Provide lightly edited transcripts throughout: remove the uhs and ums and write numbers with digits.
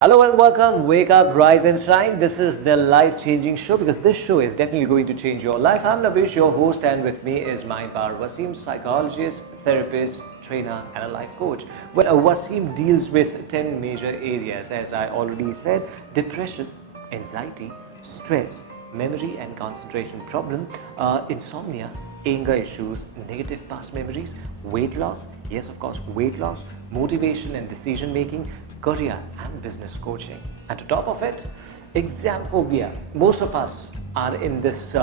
Hello and welcome. Wake up, rise and shine. This is the life-changing show because this show is definitely going to change your life. I'm Navish, your host, and with me is my Wasim, psychologist, therapist, trainer, and a life coach. Wasim deals with 10 major areas, as I already said: depression, anxiety, stress, memory and concentration problem, insomnia, anger issues, negative past memories, weight loss, yes, of course, weight loss, motivation and decision making, career and business coaching. And to top of it, exam phobia. Most of us are in this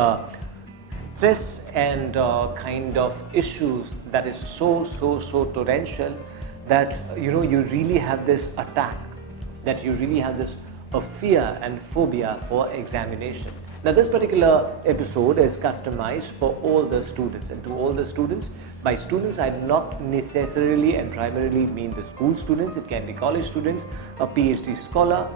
stress and kind of issues that is so torrential that you really have this attack, that you really have this a fear and phobia for examination. Now this particular episode is customized for all the students, and to all the students, by students I do not necessarily and primarily mean the school students. It can be college students, a PhD scholar,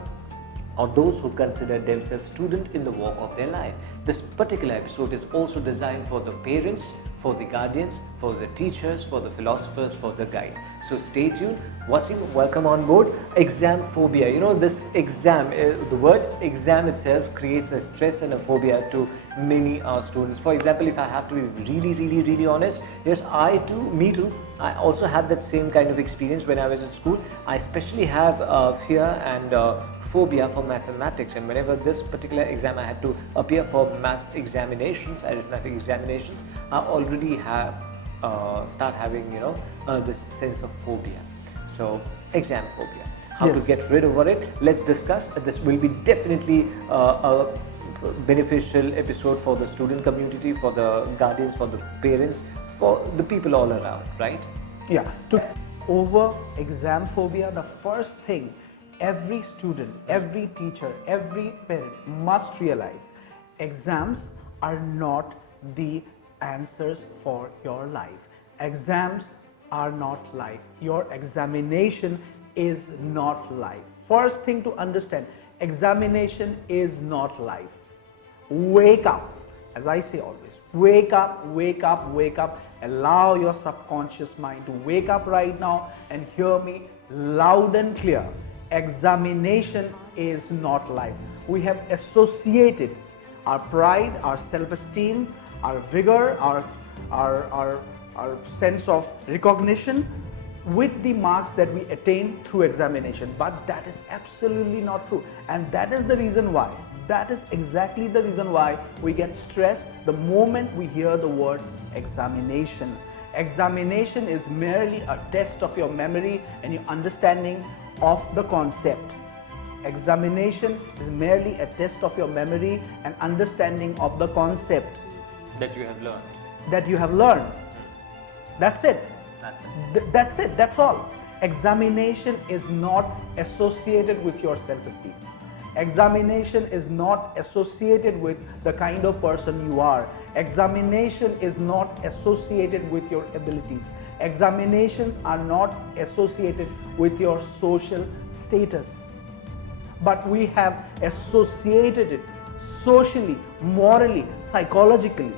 or those who consider themselves student in the walk of their life. This particular episode is also designed for the parents, for the guardians, for the teachers, for the philosophers, for the guide. So stay tuned. Wasim, welcome on board. Exam phobia. This exam, the word exam itself creates a stress and a phobia to many students. For example, if I have to be really honest, yes, me too. I also had that same kind of experience when I was in school. I especially have fear and phobia for mathematics, and whenever this particular exam I had to appear for maths examinations, arithmetic examinations, I already have start having this sense of phobia. So exam phobia, how to get rid of it, let's discuss. This will be definitely a beneficial episode for the student community, for the guardians, for the parents, for the people all around, right? Yeah, to over exam phobia, the first thing every student, every teacher, every parent must realize: exams are not the answers for your life. Exams are not life. Your examination is not life. First thing to understand: examination is not life. Wake up. As I say always, wake up, wake up, wake up. Allow your subconscious mind to wake up right now and hear me loud and clear. Examination is not life. We have associated our pride, our self-esteem, our vigor, our sense of recognition with the marks that we attain through examination. But that is absolutely not true, and that is the reason why, that is exactly the reason why we get stressed the moment we hear the word examination. Examination is merely a test of your memory and your understanding of the concept. Examination is merely a test of your memory and understanding of the concept That you have learned. that you have learned. That's it. That's it. That's it. That's all. Examination is not associated with your self-esteem. Examination is not associated with the kind of person you are. Examination is not associated with your abilities. Examinations are not associated with your social status. But we have associated it socially, morally, psychologically,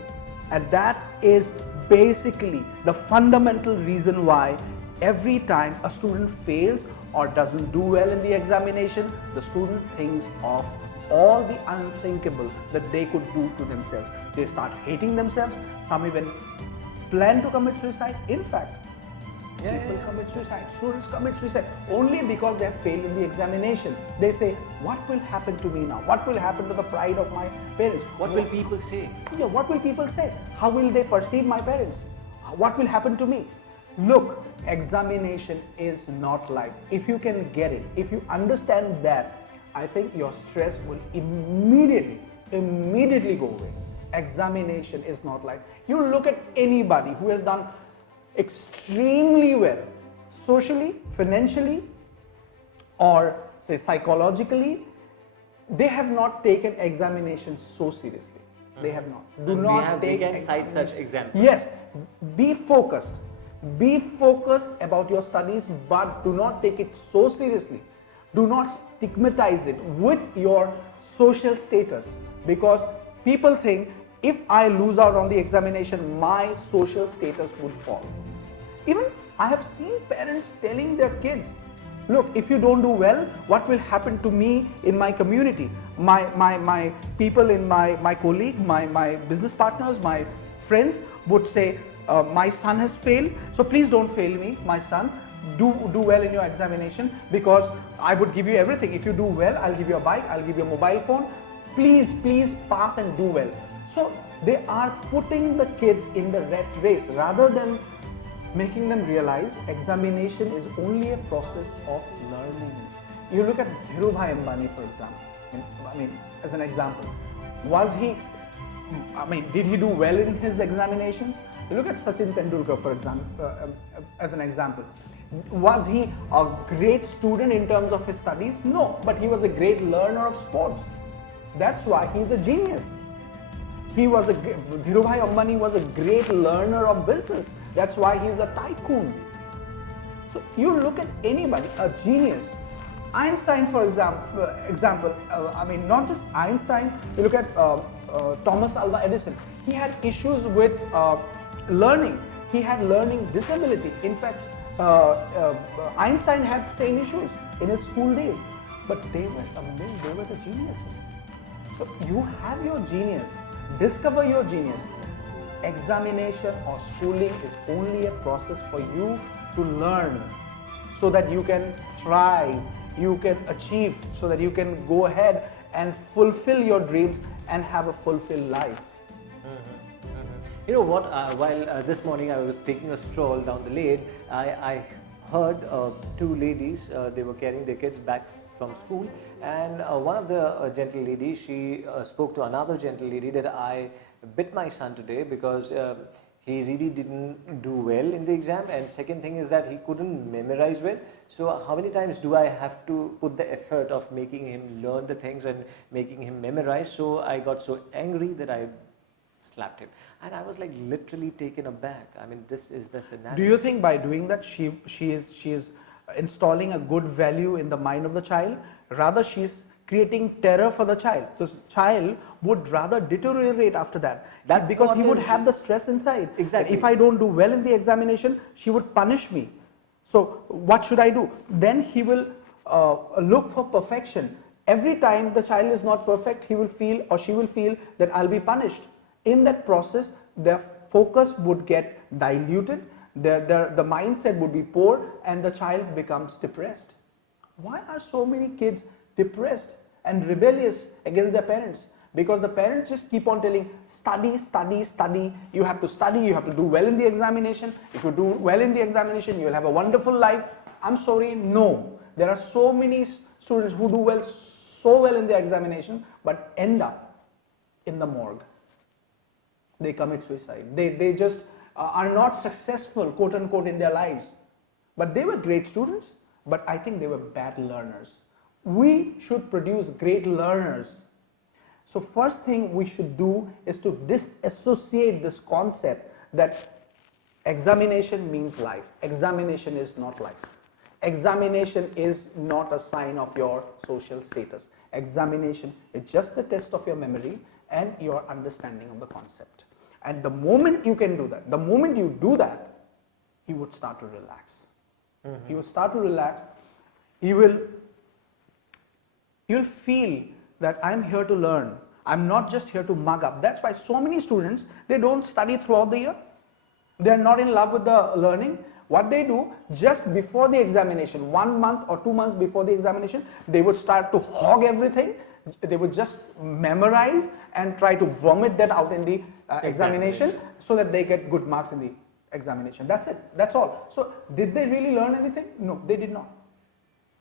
and that is basically the fundamental reason why every time a student fails or doesn't do well in the examination, the student thinks of all the unthinkable that they could do to themselves. They start hating themselves. Some even plan to commit suicide. In fact, people commit suicide, students commit suicide only because they have failed in the examination. They say, what will happen to me now? What will happen to the pride of my parents? What will people say? Yeah, what will people say? How will they perceive my parents? What will happen to me? Look, examination is not life. If you can get it, if you understand that, I think your stress will immediately go away. Examination is not life. You look at anybody who has done extremely well socially, financially, or say psychologically, they have not taken examinations so seriously. They have not. We can cite such examples. Yes, be focused. Be focused about your studies, but do not take it so seriously. Do not stigmatize it with your social status, because people think if I lose out on the examination, my social status would fall. Even I have seen parents telling their kids, Look, if you don't do well, what will happen to me in my community? My people in my colleague, my business partners, my friends would say, my son has failed, so please don't fail me, my son. Do well in your examination, because I would give you everything. If you do well, I'll give you a bike, I'll give you a mobile phone. Please pass and do well. So they are putting the kids in the rat race rather than making them realize examination is only a process of learning. You look at Dhirubhai Ambani, for example. As an example, did he do well in his examinations? You look at Sachin Tendulkar, for example, as an example. Was he a great student in terms of his studies? No, but he was a great learner of sports. That's why he's a genius. Dhirubhai Ambani was a great learner of business. That's why he's a tycoon. So you look at anybody, a genius. Einstein, for example, not just Einstein, you look at Thomas Alva Edison. He had issues with learning. He had learning disability. In fact, Einstein had same issues in his school days, but they were the geniuses. So you have your genius, discover your genius. Examination or schooling is only a process for you to learn, so that you can thrive, you can achieve, so that you can go ahead and fulfill your dreams and have a fulfilled life. You know what, while this morning I was taking a stroll down the lane, I heard two ladies, they were carrying their kids back from school, and one of the gentle ladies, she spoke to another gentle lady that I bit my son today because he really didn't do well in the exam, and second thing is that he couldn't memorize well. So how many times do I have to put the effort of making him learn the things and making him memorize? So I got so angry that I slapped him, and I was like literally taken aback. I mean, this is the scenario. Do you think by doing that she is installing a good value in the mind of the child? Rather, she is creating terror for the child. The child would rather deteriorate after that. Because he would have the stress inside. Exactly. If I don't do well in the examination, she would punish me. So what should I do? Then he will look for perfection. Every time the child is not perfect, he will feel or she will feel that I'll be punished. In that process, their focus would get diluted, the mindset would be poor, and the child becomes depressed. Why are so many kids depressed and rebellious against their parents? Because the parents just keep on telling, study, study, study. You have to study, you have to do well in the examination. If you do well in the examination, you will have a wonderful life. I'm sorry, no. There are so many students who do so well in the examination, but end up in the morgue. They commit suicide. They just are not successful, quote unquote, in their lives. But they were great students, but I think they were bad learners. We should produce great learners. So first thing we should do is to disassociate this concept that examination means life. Examination is not life. Examination is not a sign of your social status. Examination is just a test of your memory and your understanding of the concept. And the moment you can do that, the moment you do that, you would start to relax. You will start to relax. You'll feel that I'm here to learn. I'm not just here to mug up. That's why so many students, they don't study throughout the year. They're not in love with the learning. What they do, just before the examination, 1 month or 2 months before the examination, they would start to hog everything. They would just memorize and try to vomit that out in the examination so that they get good marks in the examination. That's it. That's all. So did they really learn anything? No, they did not.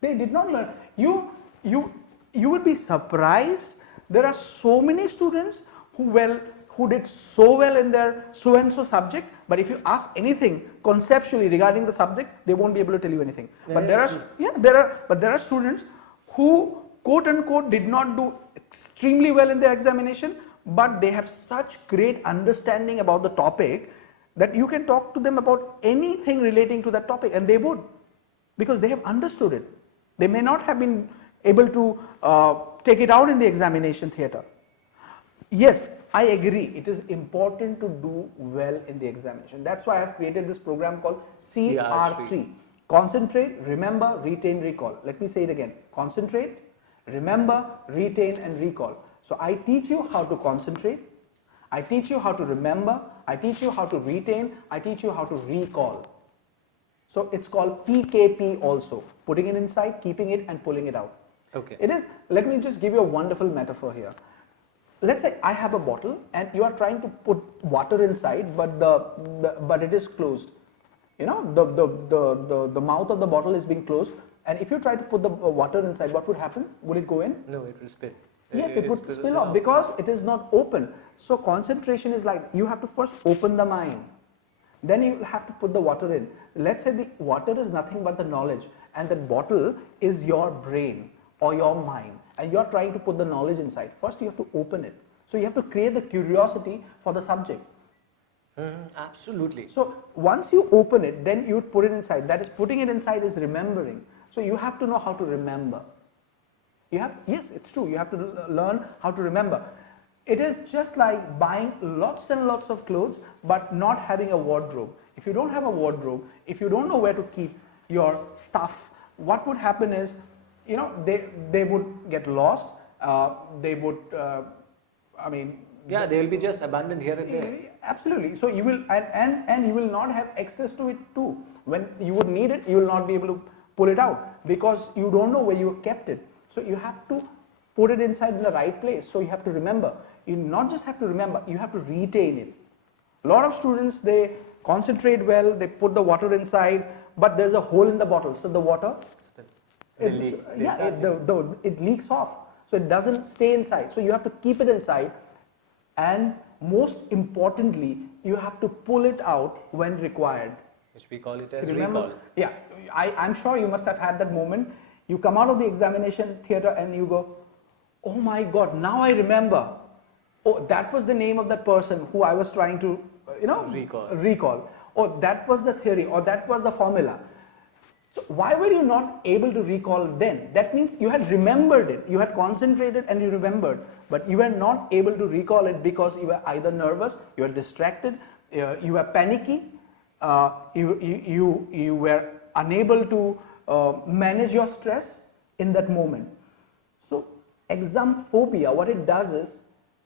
They did not learn. You would be surprised. There are so many students who did so well in their so and so subject, but if you ask anything conceptually regarding the subject, they won't be able to tell you anything. But there are students who, quote unquote, did not do extremely well in their examination, but they have such great understanding about the topic that you can talk to them about anything relating to that topic, and they would, because they have understood it. They may not have been able to take it out in the examination theatre. Yes, I agree, it is important to do well in the examination. That's why I have created this program called CR3. Concentrate, remember, retain, recall. Let me say it again. Concentrate, remember, retain and recall. So I teach you how to concentrate, I teach you how to remember, I teach you how to retain, I teach you how to recall. So it's called PKP also, putting it inside, keeping it and pulling it out. Okay. It is, let me just give you a wonderful metaphor here. Let's say I have a bottle and you are trying to put water inside, but but it is closed. You know, the mouth of the bottle is being closed, and if you try to put the water inside, what would happen? Would it go in? No, it will spill. Yes, it would spill off because it is not open. So concentration is like you have to first open the mind. Then you have to put the water in. Let's say the water is nothing but the knowledge, and that bottle is your brain or your mind, and you're trying to put the knowledge inside. First you have to open it. So you have to create the curiosity for the subject. Absolutely. So once you open it, then you put it inside. That is, putting it inside is remembering. So you have to know how to remember. Yes, it's true, you have to learn how to remember. It is just like buying lots and lots of clothes but not having a wardrobe. If you don't have a wardrobe, if you don't know where to keep your stuff, what would happen is, you know, they would get lost, they would, I mean, yeah, they will be just abandoned here and there. absolutely. So you will, and you will not have access to it too. When you would need it, you will not be able to pull it out because you don't know where you kept it. So you have to put it inside in the right place. So you have to remember. You not just have to remember, you have to retain it. A lot of students, they concentrate well, they put the water inside, but there's a hole in the bottle. So the water, it leaks off. So it doesn't stay inside. So you have to keep it inside. And most importantly, you have to pull it out when required. Which we call it as Remember, recall. yeah, I'm sure you must have had that moment. You come out of the examination theatre and you go, oh my God, now I remember. Oh, that was the name of that person who I was trying to, recall. Oh, that was the theory, or that was the formula. So why were you not able to recall then? That means you had remembered it, you had concentrated and you remembered, but you were not able to recall it because you were either nervous, you were distracted, you were panicky, you were unable to manage your stress in that moment. So exam phobia, what it does is,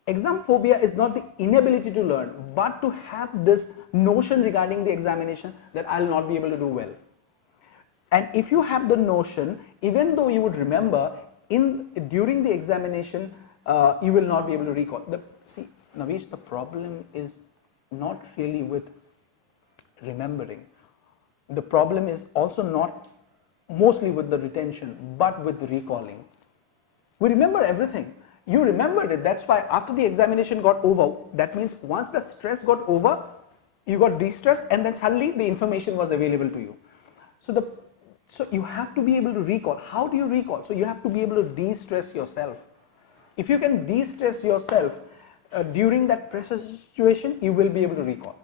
exam phobia is not the inability to learn, but to have this notion regarding the examination that I'll not be able to do well. And if you have the notion, even though you would remember, during the examination, you will not be able to recall. See, Navish, the problem is not really with remembering. The problem is also not mostly with the retention, but with the recalling. We remember everything. You remembered it. That's why after the examination got over, that means once the stress got over, you got de-stressed, and then suddenly the information was available to you. So you have to be able to recall. How do you recall? So you have to be able to de-stress yourself. If you can de-stress yourself during that pressure situation, you will be able to recall.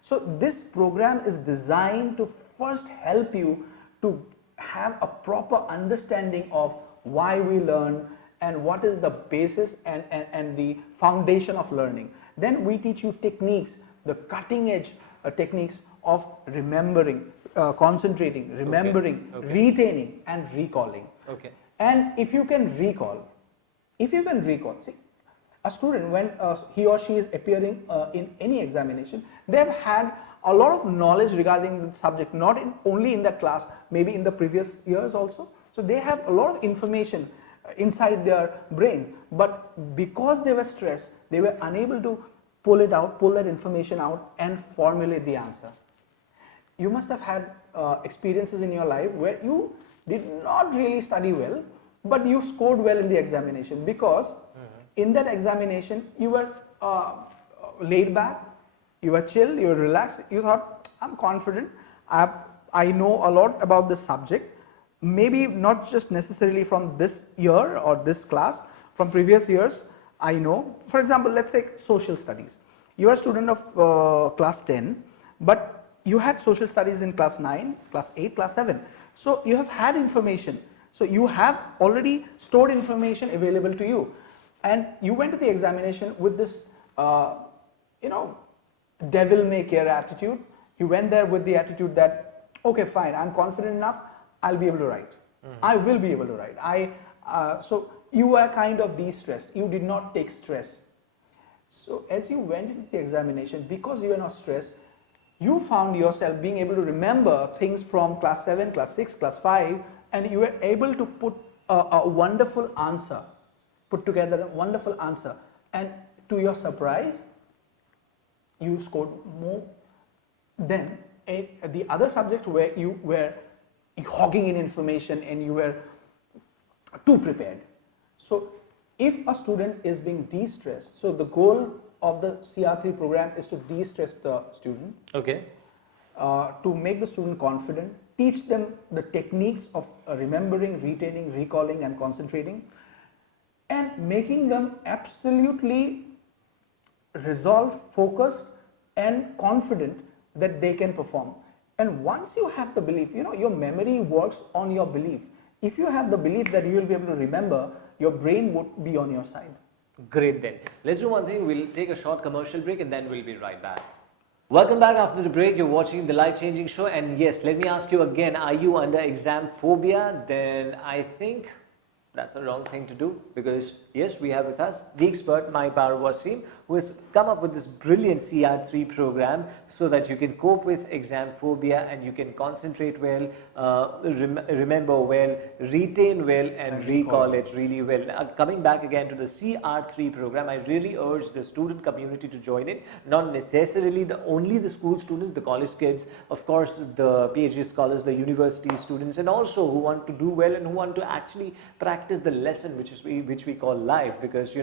So this program is designed to first help you to have a proper understanding of why we learn and what is the basis and the foundation of learning. Then we teach you techniques, the cutting edge techniques of remembering, concentrating, remembering, retaining and recalling. Okay. And if you can recall, see, a student when he or she is appearing in any examination, they have had a lot of knowledge regarding the subject, not only in that class, maybe in the previous years also. So they have a lot of information inside their brain, but because they were stressed, they were unable to pull that information out and formulate the answer. You must have had experiences in your life where you did not really study well, but you scored well in the examination because in that examination you were laid back, you were chill, you were relaxed, you thought, I'm confident, I know a lot about this subject, maybe not just necessarily from this year or this class, from previous years I know. For example, let's say social studies. You are a student of class 10, but you had social studies in class 9, class 8, class 7. So you have had information. So you have already stored information available to you. And you went to the examination with this, devil may care attitude. You went there with the attitude that, Okay, fine, I'm confident enough, I'll be able to write. I will be able to write. So you were kind of de-stressed. You did not take stress. So as you went into the examination, because you were not stressed, you found yourself being able to remember things from class 7, class 6, class 5, and you were able to put a wonderful answer, put together a wonderful answer. And to your surprise, you scored more than the other subject where you were hogging in information and you were too prepared. So if a student is being de-stressed, so the goal of the CR3 program is to de-stress the student, Okay. to make the student confident, teach them the techniques of remembering, retaining, recalling and concentrating, and making them absolutely resolved, focused and confident that they can perform. And once you have the belief, your memory works on your belief. If you have the belief that you will be able to remember, your brain would be on your side. Great then. Let's do one thing. We'll take a short commercial break and then we'll be right back. Welcome back after the break. You're watching the life changing show. And yes, let me ask you again, are you under exam phobia? Then I think that's the wrong thing to do, because yes, we have with us the expert Mr.Wasim, who has come up with this brilliant CR3 program so that you can cope with exam phobia and you can concentrate well, remember well, retain well and recall it really well. Coming back again to the CR3 program, I really urge the student community to join it. Not necessarily only the school students, the college kids, of course the PhD scholars, the university students, and also who want to do well and who want to actually practice the lesson which we call life, because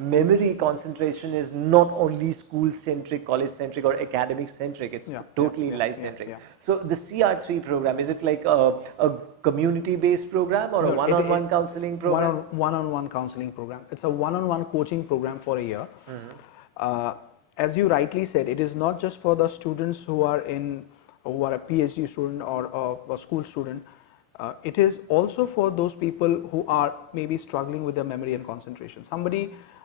memory concentration is not only school centric, college centric or academic centric, it's totally life centric. So the CR3 program, is it like a community based program or a one-on-one counseling program? One-on-one counseling program. It's a one-on-one coaching program for a year. As you rightly said, it is not just for the students who are a PhD student or a school student. It is also for those people who are maybe struggling with their memory and concentration.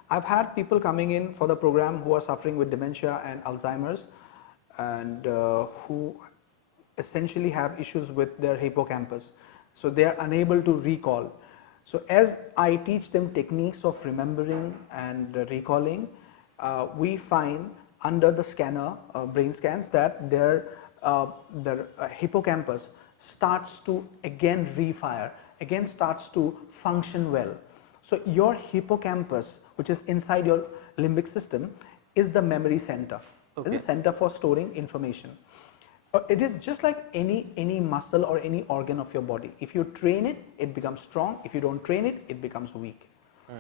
I've had people coming in for the program who are suffering with dementia and Alzheimer's, and who essentially have issues with their hippocampus. So they are unable to recall. So as I teach them techniques of remembering and recalling, we find under the scanner, brain scans, that their hippocampus starts to again refire, again starts to function well. So your hippocampus, which is inside your limbic system, is the memory center. Okay. It's a center for storing information. It is just like any muscle or any organ of your body. If you train it, it becomes strong. If you don't train it, it becomes weak.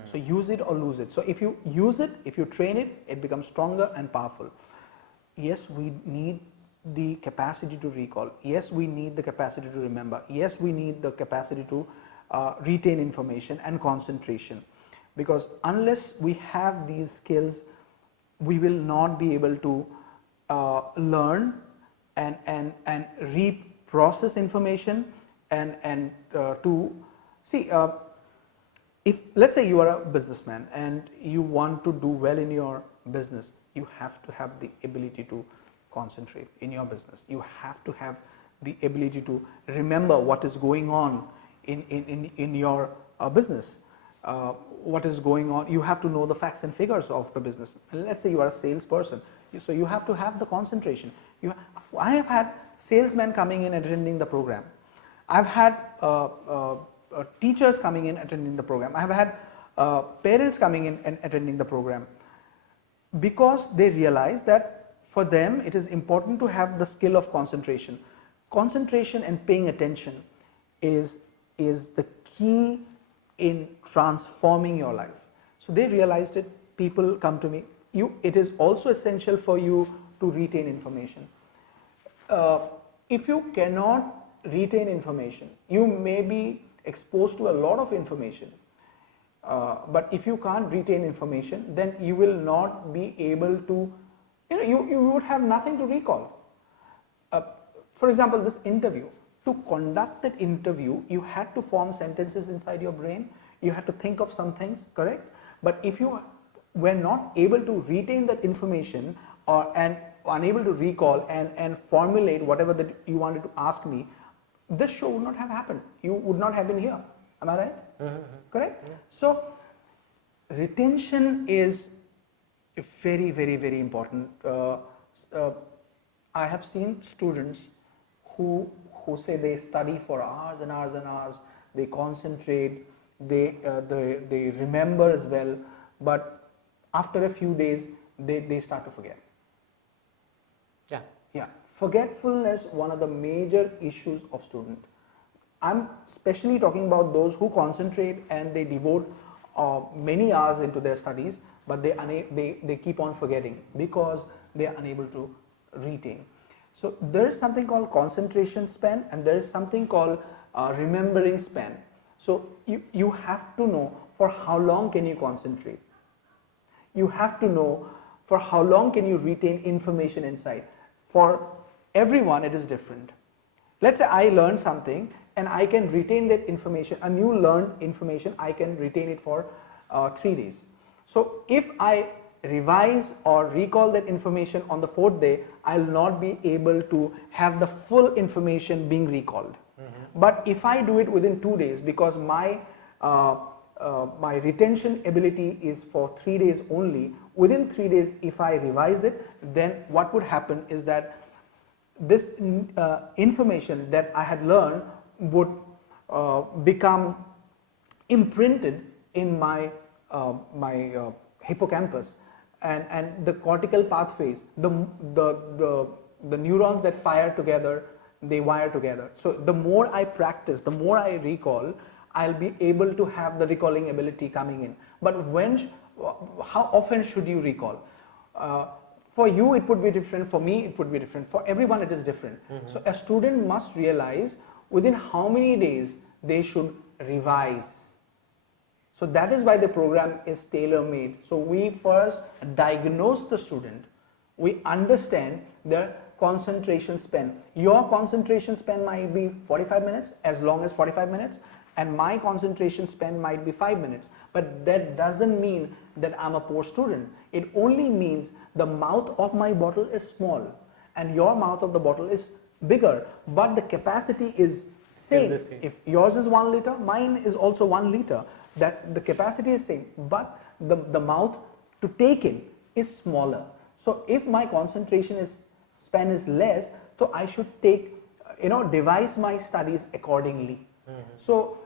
So use it or lose it. So if you use it, if you train it, it becomes stronger and powerful. Yes, we need the capacity to recall. Yes, we need the capacity to remember. Yes, we need the capacity to retain information and concentration, because unless we have these skills, we will not be able to learn and reprocess information and to see. If let's say you are a businessman and you want to do well in your business, you have to have the ability to concentrate in your business. You have to have the ability to remember what is going on in your business. What is going on, you have to know the facts and figures of the business. And let's say you are a salesperson, so you have to have the concentration. I have had salesmen coming in attending the program. I've had teachers coming in attending the program. I have had parents coming in and attending the program, because they realize that for them it is important to have the skill of concentration. Concentration and paying attention is the key in transforming your life. So they realized it. People come to me. It is also essential for you to retain information. If you cannot retain information, you may be exposed to a lot of information, but if you can't retain information, then you will not be able to, you would have nothing to recall. For example, this interview, to conduct that interview, you had to form sentences inside your brain, you had to think of some things, correct? But if you were not able to retain that information, and unable to recall and formulate whatever that you wanted to ask me, this show would not have happened. You would not have been here. Am I right? Correct? Yeah. So retention is very, very, very important. I have seen students who say they study for hours and hours and hours, they concentrate, they remember as well, but after a few days they start to forget. Yeah. Yeah, forgetfulness, one of the major issues of student. I'm especially talking about those who concentrate and they devote many hours into their studies, but they keep on forgetting because they are unable to retain. So there is something called concentration span and there is something called remembering span. So you have to know for how long can you concentrate. You have to know for how long can you retain information inside. For everyone it is different. Let's say I learned something and I can retain that information, a new learned information, I can retain it for 3 days. So if I revise or recall that information on the 4th day, I'll not be able to have the full information being recalled. But if I do it within 2 days, because my retention ability is for 3 days only, within 3 days if I revise it, then what would happen is that this information that I had learned would become imprinted in my hippocampus, and the cortical pathways, the neurons that fire together, they wire together. So the more I practice, the more I recall, I'll be able to have the recalling ability coming in. But how often should you recall? For you it would be different, for me it would be different, for everyone it is different. So a student must realize within how many days they should revise. So that is why the program is tailor-made. So we first diagnose the student, we understand their concentration span. Your concentration span might be 45 minutes, as long as 45 minutes, and my concentration span might be 5 minutes. But that doesn't mean that I'm a poor student. It only means the mouth of my bottle is small and your mouth of the bottle is bigger, but the capacity is same. If yours is 1 liter, mine is also 1 liter. That the capacity is same, but the mouth to take in is smaller. So if my concentration span is less, so I should devise my studies accordingly. So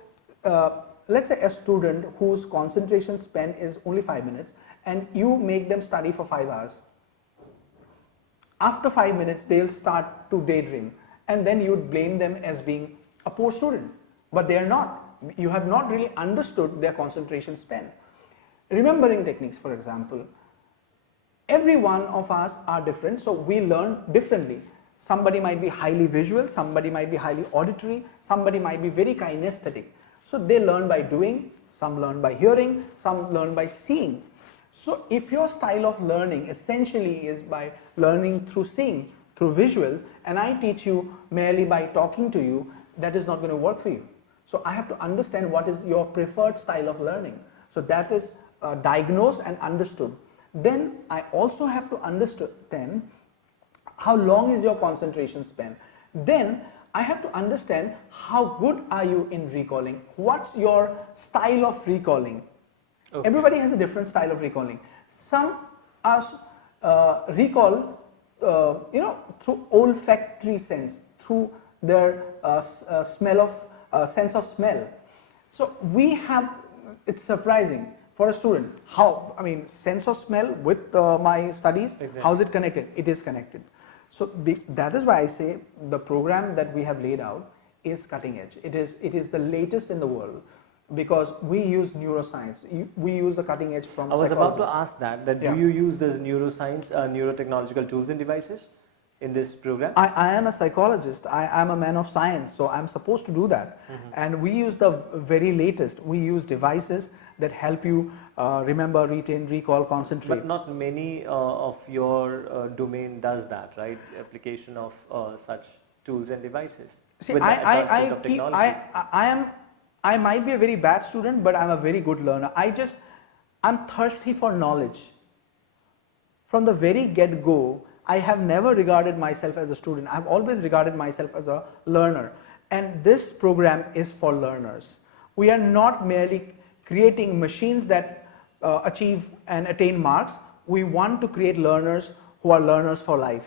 let's say a student whose concentration span is only 5 minutes and you make them study for 5 hours. After 5 minutes they'll start to daydream, and then you would blame them as being a poor student, but they are not. You have not really understood their concentration span. Remembering techniques, for example, every one of us are different, so we learn differently. Somebody might be highly visual, somebody might be highly auditory, somebody might be very kinesthetic. So they learn by doing, some learn by hearing, some learn by seeing. So if your style of learning essentially is by learning through seeing, through visual, and I teach you merely by talking to you, that is not going to work for you. So I have to understand what is your preferred style of learning. So that is diagnosed and understood. Then I also have to understand how long is your concentration span. Then I have to understand how good are you in recalling. What's your style of recalling? Okay. Everybody has a different style of recalling. Some are recall through olfactory sense, through their sense of smell. So we have, it's surprising for a student how, sense of smell with my studies, exactly. How is it connected? It is connected. So that is why I say the program that we have laid out is cutting edge. It is the latest in the world, because we use neuroscience. We use the cutting edge from I was psychology. about to ask that Yeah. Do you use those neuroscience, neurotechnological tools and devices in this program? I am a psychologist. I am a man of science, so I'm supposed to do that. And we use the very latest. We use devices that help you remember, retain, recall, concentrate. But not many of your domain does that, right? Application of such tools and devices. See, with the advancement of technology. I might be a very bad student, but I'm a very good learner. I'm thirsty for knowledge. From the very get-go, I have never regarded myself as a student. I've always regarded myself as a learner. And this program is for learners. We are not merely creating machines that achieve and attain marks. We want to create learners who are learners for life.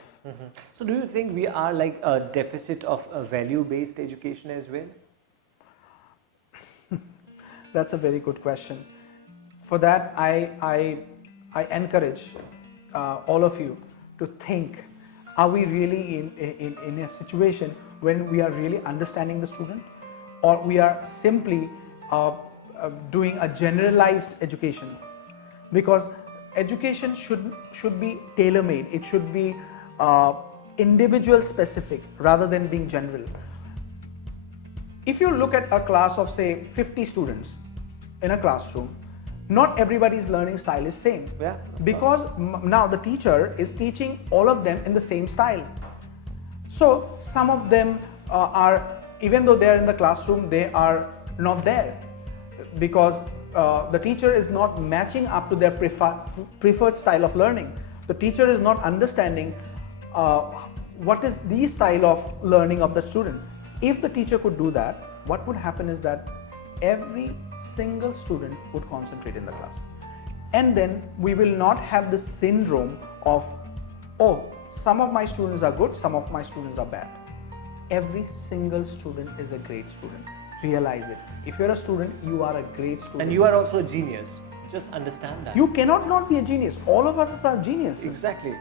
So do you think we are like a deficit of a value-based education as well? That's a very good question. For that, I encourage all of you to think, are we really in a situation when we are really understanding the student, or we are simply doing a generalized education? Because education should be tailor-made. It should be individual specific rather than being general. If you look at a class of say 50 students in a classroom, not everybody's learning style is same. Yeah, because now the teacher is teaching all of them in the same style. So some of them are, even though they are in the classroom, they are not there because the teacher is not matching up to their preferred style of learning. The teacher is not understanding what is the style of learning of the student. If the teacher could do that, what would happen is that every single student would concentrate in the class. And then we will not have the syndrome of, oh, some of my students are good, some of my students are bad. Every single student is a great student. Realize it. If you're a student, you are a great student. And you are also a genius. Just understand that. You cannot not be a genius. All of us are geniuses. Exactly.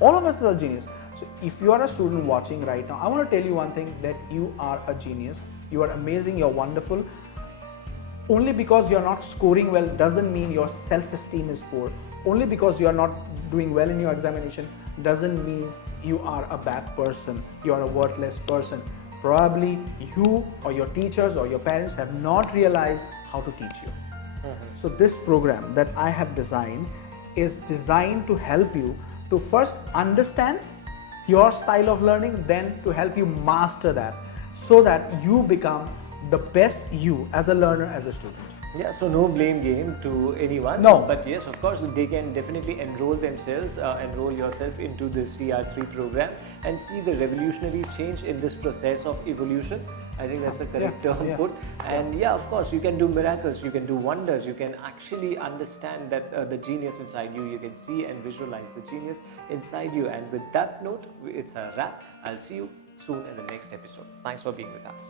All of us are genius. So if you are a student watching right now, I want to tell you one thing, that you are a genius. You are amazing, you're wonderful. Only because you're not scoring well doesn't mean your self-esteem is poor. Only because you're not doing well in your examination doesn't mean you are a bad person, you are a worthless person. Probably you or your teachers or your parents have not realized how to teach you. So this program that I have designed is designed to help you to first understand your style of learning, then to help you master that, so that you become the best you as a learner, as a student. Yeah, so no blame game to anyone. No. But yes, of course, they can definitely enroll themselves, enroll yourself into the CR3 program and see the revolutionary change in this process of evolution. I think that's the correct term put. And yeah, of course, you can do miracles, you can do wonders, you can actually understand that the genius inside you, you can see and visualize the genius inside you. And with that note, it's a wrap. I'll see you soon in the next episode. Thanks for being with us.